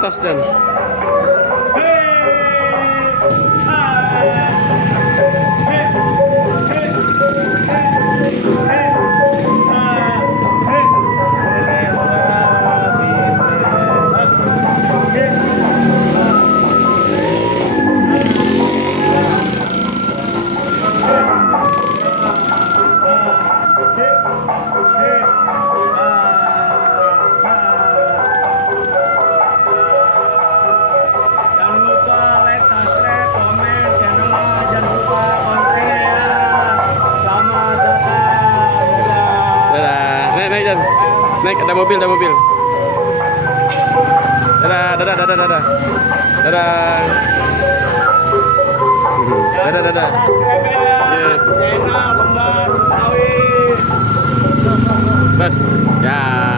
Tas dan naik, ada mobil, ada mobil. Dadah, dadah, dadah, dadah. Dadah. Dadah, dadah. Channel Kembar Betawi. Bas. Ya.